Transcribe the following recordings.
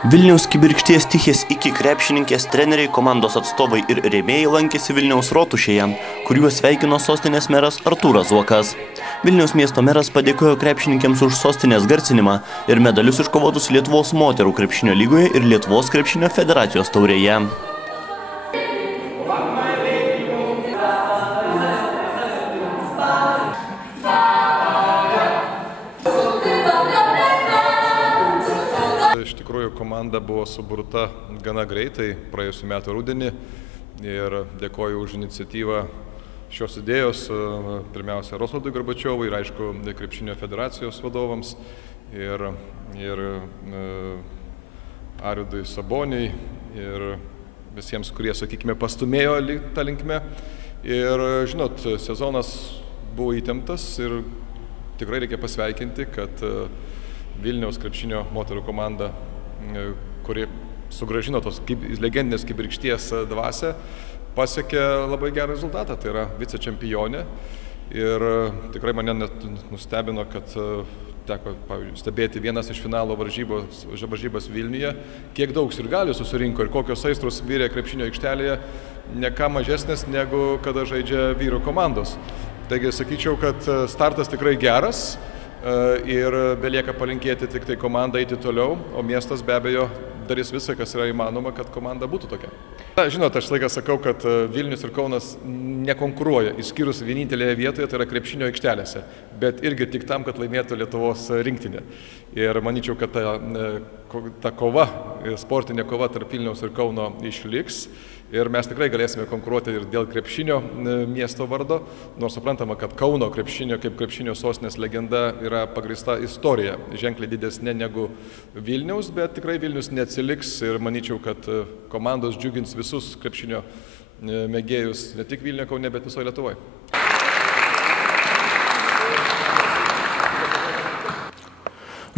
Vilniaus Kibirkšties Tichės iki krepšininkės treneriai, komandos atstovai ir rėmėjai lankėsi Vilniaus Rotušėje, kur juos sveikino sostinės meras Artūras Zuokas. Vilniaus miesto meras padėkojo krepšininkėms už sostinės garsinimą ir medalius iškovotus Lietuvos moterų krepšinio lygoje ir Lietuvos krepšinio federacijos taurėje. Iš tikrųjų, komanda buvo suburta gana greitai praėjusiu metu rudenį ir dėkoju už iniciatyvą šios idėjos, pirmiausia, Rosvaldui Garbačiovui ir, aišku, krepšinio federacijos vadovams ir Arvydui Saboniui ir visiems, kurie, sakykime, pastumėjo tą linkme. Ir, žinot, sezonas buvo įtemptas ir tikrai reikia pasveikinti, kad Vilniaus krepšinio moterų komanda, kuri sugrąžino tos legendinės Kibirkšties dvasią, pasiekė labai gerą rezultatą, tai yra vicečempionė. Ir tikrai mane net nustebino, kad teko, pavyzdžiui, stebėti vienas iš finalo varžybas Vilniuje, kiek daug sirgalių susirinko ir kokios aistros vyrė krepšinio aikštelėje, ne ką mažesnės negu kada žaidžia vyrų komandos. Taigi sakyčiau, kad startas tikrai geras. Ir belieka palinkėti tik tai komandai eiti toliau, o miestas be abejo darys visą, kas yra įmanoma, kad komanda būtų tokia. Žinot, aš laiką sakau, kad Vilnius ir Kaunas nekonkuruoja, išskyrus vienintelėje vietoje, tai yra krepšinio aikštelėse, bet irgi tik tam, kad laimėtų Lietuvos rinktinė. Ir manyčiau, kad ta kova, sportinė kova tarp Vilniaus ir Kauno išliks. Ir mes tikrai galėsime konkuruoti ir dėl krepšinio miesto vardo, nors suprantama, kad Kauno krepšinio kaip krepšinio sostinės legenda yra pagrįsta istorija, ženkliai didesnė negu Vilniaus, bet tikrai Vilnius neatsiliks ir manyčiau, kad komandos džiugins visus krepšinio mėgėjus ne tik Vilniuje, Kaune, bet visoje Lietuvoje.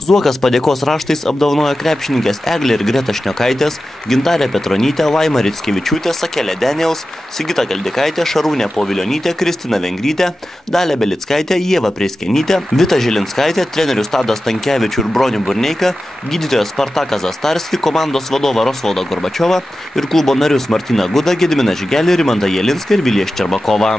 Zuokas padėkos raštais apdovanojo krepšininkės Eglę ir Gretą Šniokaitės, Gintarę Petronytę, Laimą Rickevičiūtę, Sakelę Daniels, Sigitą Galdikaitę, Šarūnę Povilionytę, Kristiną Vengrytę, Dalią Belickaitę, Ievą Prieskenytę, Vitą Žilinskaitę, trenerius Tadą Stankevičių ir Bronių Burneiką, gydytojas Spartaką Zastarskį, komandos vadovą Rosvaldą Garbačiovą ir klubo narius Martyną Gudą, Gediminą Žigelį, Rimantą Jelinską ir Viliją Ščerbakovą.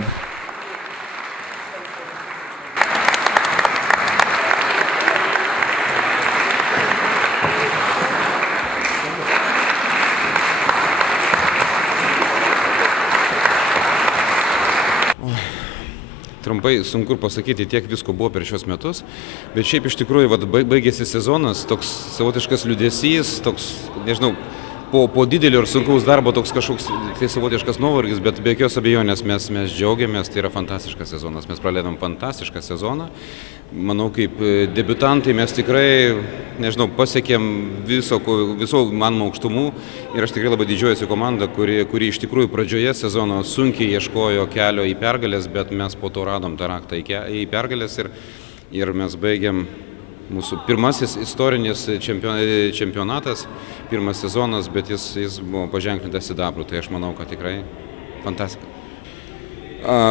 Trumpai sunku pasakyti, tiek visko buvo per šios metus, bet šiaip iš tikrųjų baigėsi sezonas, toks savotiškas liūdesys, toks, nežinau, po didelio ir sunkaus darbo toks kažkoks tai savotiškas nuovargis, bet be jokios abejonės mes džiaugiamės, tai yra fantastiškas sezonas, mes praleidom fantastišką sezoną. Manau, kaip debiutantai mes tikrai, nežinau, pasiekėm viso manimo aukštumų ir aš tikrai labai didžiuojuosi komanda, kuri iš tikrųjų pradžioje sezono sunkiai ieškojo kelio į pergalės, bet mes po to radom tą raktą į pergalės ir mes baigėm mūsų pirmasis istorinis čempionatas, pirmas sezonas, bet jis buvo paženklintas sidabru, tai aš manau, kad tikrai fantastika.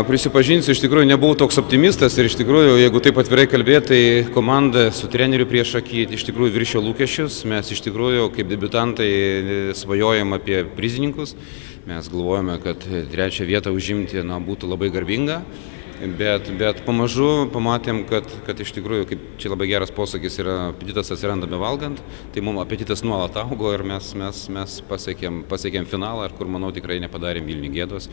Prisipažinsiu, iš tikrųjų nebuvau toks optimistas ir iš tikrųjų, jeigu taip atvirai kalbėti, tai komanda su treneriu priešaky iš tikrųjų viršijo lūkesčius. Mes iš tikrųjų kaip debiutantai svajojam apie prizininkus. Mes galvojame, kad trečią vietą užimti būtų labai garbinga. Bet pamažu pamatėm, kad iš tikrųjų, kaip čia labai geras posakis yra, apetitas atsiranda bevalgant, tai mums apetitas nuolat augo ir mes pasiekėm finalą, kur, manau, tikrai nepadarėm Vilniui gėdos.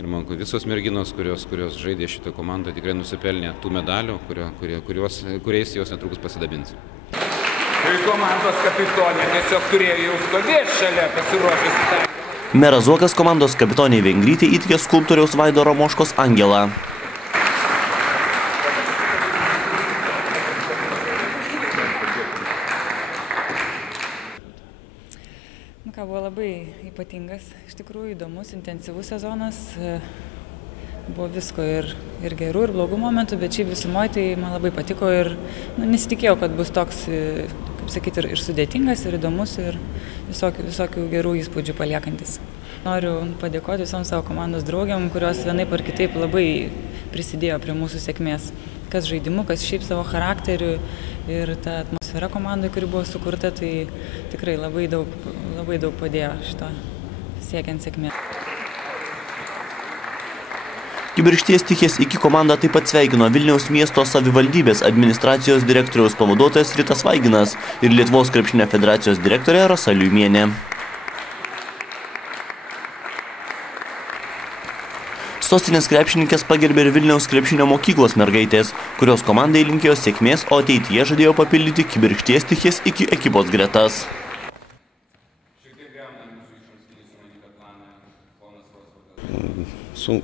Ir manau, kad visos merginos, kurios žaidė šitą komandą, tikrai nusipelnė tų medalių, kuriais jos netrukus pasidabins. Tai komandos kapitonė tiesiog turėjo jau stovėti šalia pasiruošusi. Meras Zuokas komandos kapitoniai Vengrytei įteikė skulptoriaus Vaido Ramoškos angelą. Buvo labai ypatingas, iš tikrųjų įdomus, intensyvus sezonas, buvo visko ir gerų, ir blogų momentų, bet šiaip visumoje tai man labai patiko ir nesitikėjau, kad bus toks, kaip sakyti, ir sudėtingas, ir įdomus, ir visokių gerų įspūdžių paliekantis. Noriu padėkoti visoms savo komandos draugiam, kurios vienaip ar kitaip labai prisidėjo prie mūsų sėkmės. Kas žaidimu, kas šiaip savo charakteriu ir ta atmosfera. atmosfera komandai, kuri buvo sukurta, tai tikrai labai daug padėjo šito siekiant sėkmės. Kibirkšties Stichijas iki komanda taip pat sveikino Vilniaus miesto savivaldybės administracijos direktoriaus pavaduotojas Ritas Vaiginas ir Lietuvos krepšinio federacijos direktorė Rasa Liumienė. Sostinės krepšininkės pagerbė ir Vilniaus krepšinio mokyklos mergaitės, kurios komandai linkėjo sėkmės, o ateityje žadėjo papildyti Kibirkšties Stichijas iki ekipos gretas.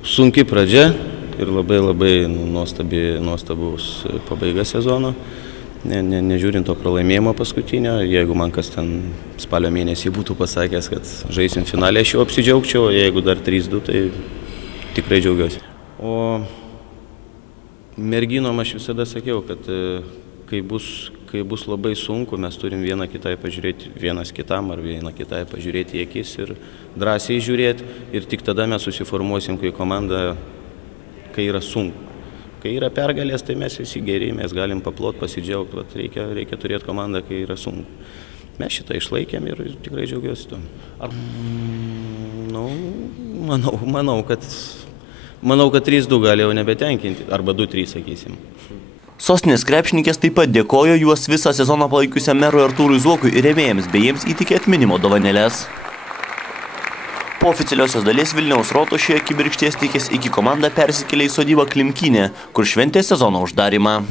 Sunki pradžia ir labai nuostabus pabaiga sezono. Nežiūrint to pralaimėjimo paskutinio, jeigu man kas ten spalio mėnesį būtų pasakęs, kad žaisim finalę, aš jau apsidžiaugčiau, jeigu dar 3-2, tai tikrai džiaugiuosi. O merginom aš visada sakiau, kad kai bus labai sunku, mes turim vieną kitai pažiūrėti, vienas kitam ar vieną kitai pažiūrėti į akis ir drąsiai žiūrėti. Ir tik tada mes susiformuosim, kai komanda, kai yra sunku. Kai yra pergalės, tai mes visi geri, mes galim paplot, pasidžiaugti. Reikia turėti komandą, kai yra sunku. Mes šitą išlaikėm ir tikrai džiaugiuosi tuo. Manau, kad 3-2 gali jau nebetenkinti, arba 2-3, sakysim. Sostinės krepšininkės taip pat dėkojo juos visą sezoną palaikiusiam merui Artūrui Zuokui ir rėmėjams, bei jiems įteikė atminimo dovanėles. Po oficialiosios dalies Vilniaus rotušėje Kibirkšties Stichijas iki komanda persikėlė į sodybą Klimkynė, kur šventė sezono uždarymą.